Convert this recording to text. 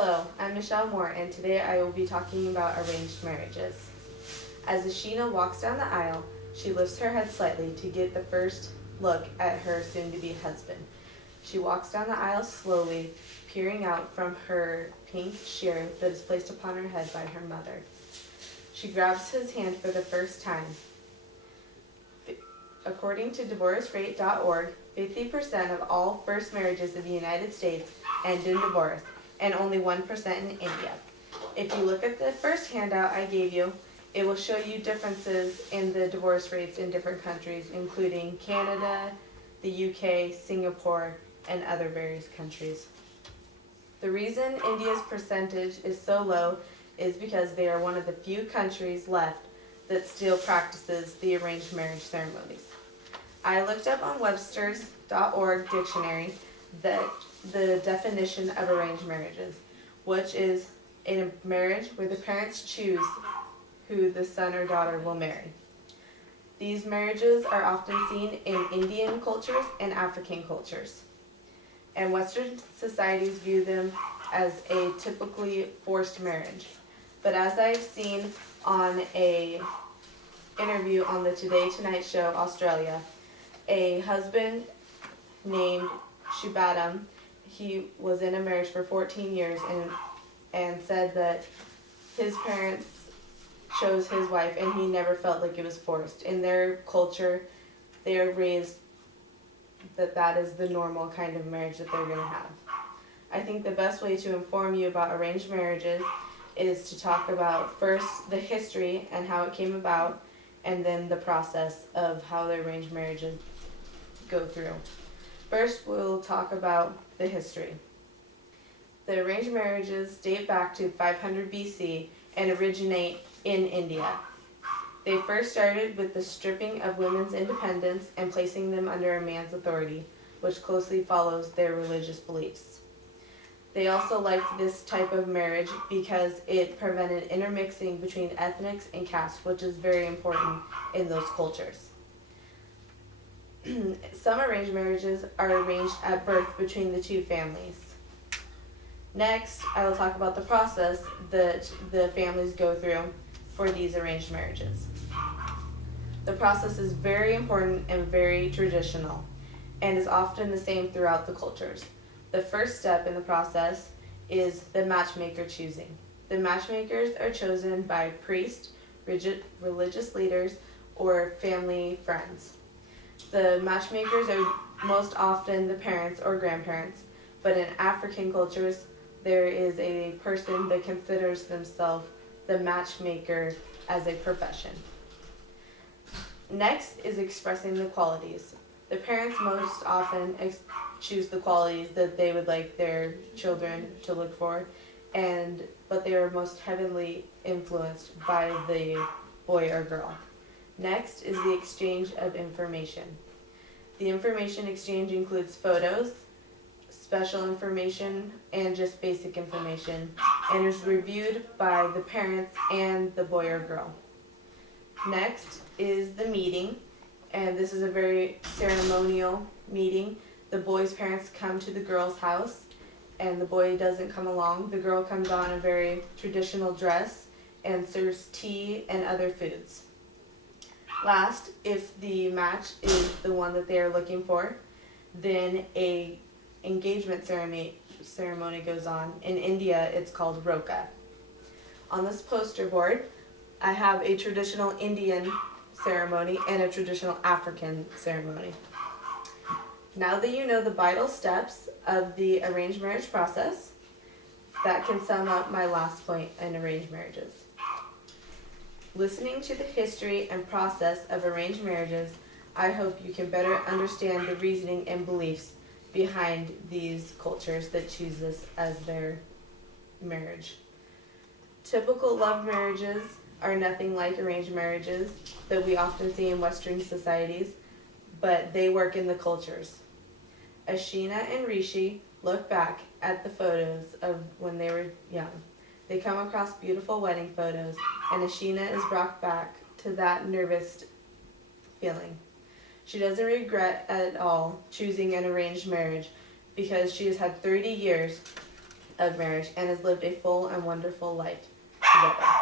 Hello, I'm Michelle Moore, and today I will be talking about arranged marriages. As Ashina walks down the aisle, she lifts her head slightly to get the first look at her soon-to-be husband. She walks down the aisle slowly, peering out from her pink sheer that is placed upon her head by her mother. She grabs his hand for the first time. According to divorcerate.org, 50% of all first marriages in the United States end in divorce, and only 1% in India. If you look at the first handout I gave you, it will show you differences in the divorce rates in different countries, including Canada, the UK, Singapore, and other various countries. The reason India's percentage is so low is because they are one of the few countries left that still practices the arranged marriage ceremonies. I looked up on Webster's.org dictionary that the definition of arranged marriages, which is a marriage where the parents choose who the son or daughter will marry. These marriages are often seen in Indian cultures and African cultures, and Western societies view them as a typically forced marriage. But as I've seen on a interview on the Today Tonight Show Australia, a husband named Shubham, he was in a marriage for 14 years and said that his parents chose his wife and he never felt like it was forced. In their culture, they are raised that is the normal kind of marriage that they're going to have. I think the best way to inform you about arranged marriages is to talk about first the history and how it came about, and then the process of how the arranged marriages go through. First, we'll talk about the history. The arranged marriages date back to 500 BC and originate in India. They first started with the stripping of women's independence and placing them under a man's authority, which closely follows their religious beliefs. They also liked this type of marriage because it prevented intermixing between ethnics and caste, which is very important in those cultures. Some arranged marriages are arranged at birth between the two families. Next, I will talk about the process that the families go through for these arranged marriages. The process is very important and very traditional, and is often the same throughout the cultures. The first step in the process is the matchmaker choosing. The matchmakers are chosen by priests, religious leaders, or family friends. The matchmakers are most often the parents or grandparents, but in African cultures, there is a person that considers themselves the matchmaker as a profession. Next is expressing the qualities. The parents most often choose the qualities that they would like their children to look for, but they are most heavily influenced by the boy or girl. Next is the exchange of information. The information exchange includes photos, special information, and just basic information, and is reviewed by the parents and the boy or girl. Next is the meeting, and this is a very ceremonial meeting. The boy's parents come to the girl's house, and the boy doesn't come along. The girl comes on a very traditional dress and serves tea and other foods. Last, if the match is the one that they are looking for, then a engagement ceremony goes on. In India, it's called Roka. On this poster board, I have a traditional Indian ceremony and a traditional African ceremony. Now that you know the vital steps of the arranged marriage process, that can sum up my last point in arranged marriages. Listening to the history and process of arranged marriages, I hope you can better understand the reasoning and beliefs behind these cultures that choose this as their marriage. Typical love marriages are nothing like arranged marriages that we often see in Western societies, but they work in the cultures. Ashina and Rishi look back at the photos of when they were young. They come across beautiful wedding photos, and Ashina is brought back to that nervous feeling. She doesn't regret at all choosing an arranged marriage because she has had 30 years of marriage and has lived a full and wonderful life together.